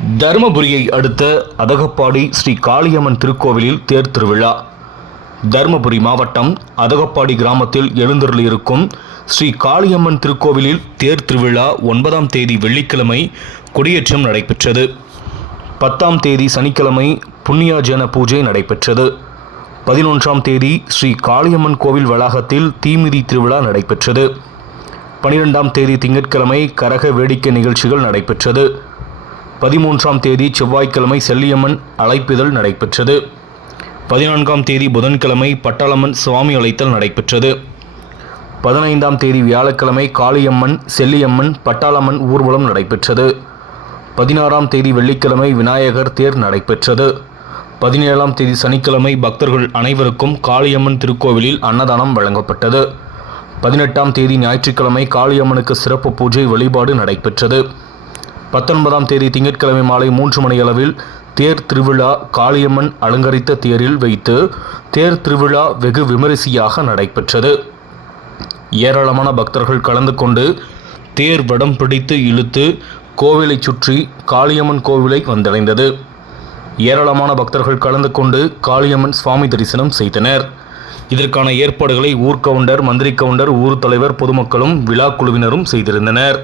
தருமபுரியை அடுத்த அதகப்பாடி ஸ்ரீ காளியம்மன் திருக்கோவிலில் தேர் திருவிழா. தருமபுரி மாவட்டம் அதகப்பாடி கிராமத்தில் எழுந்தருளியிருக்கும் ஸ்ரீ காளியம்மன் திருக்கோவிலில் தேர் திருவிழா 9ஆம் தேதி வெள்ளிக்கிழமை கொடியேற்றம் நடைபெற்றது. 10ஆம் தேதி சனிக்கிழமை புண்ணியாஜன பூஜை நடைபெற்றது. 11ஆம் தேதி ஸ்ரீ காளியம்மன் கோவில் வளாகத்தில் தீமிதி திருவிழா நடைபெற்றது. 12ஆம் தேதி திங்கட்கிழமை கரக வேடிக்கை நிகழ்ச்சிகள் நடைபெற்றது. 13ஆம் தேதி செவ்வாய்க்கிழமை செல்லியம்மன் அழைப்பிதழ் நடைபெற்றது. 14ஆம் தேதி புதன்கிழமை பட்டாளம்மன் சுவாமி அழைத்தல் நடைபெற்றது. 15ஆம் தேதி வியாழக்கிழமை காளியம்மன் செல்லியம்மன் பட்டாளம்மன் ஊர்வலம் நடைபெற்றது. 16ஆம் தேதி வெள்ளிக்கிழமை விநாயகர் தேர் நடைபெற்றது. 17ஆம் தேதி சனிக்கிழமை பக்தர்கள் அனைவருக்கும் காளியம்மன் திருக்கோவிலில் அன்னதானம் வழங்கப்பட்டது. 18ஆம் தேதி ஞாயிற்றுக்கிழமை காளியம்மனுக்கு சிறப்பு பூஜை வழிபாடு நடைபெற்றது. 19ஆம் தேதி திங்கட்கிழமை மாலை 3 மணியளவில் தேர் திருவிழா காளியம்மன் அலங்கரித்த தேரில் வைத்து தேர் திருவிழா வெகு விமரிசையாக நடைபெற்றது. ஏராளமான பக்தர்கள் கலந்து கொண்டு தேர் வடம் பிடித்து இழுத்து கோவிலை சுற்றி காளியம்மன் கோவிலை வந்தடைந்தது. ஏராளமான பக்தர்கள் கலந்து கொண்டு காளியம்மன் சுவாமி தரிசனம் செய்தனர். இதற்கான ஏற்பாடுகளை ஊர்கவுண்டர், மந்திரி கவுண்டர், ஊர் தலைவர், பொதுமக்களும் விழா குழுவினரும் செய்திருந்தனர்.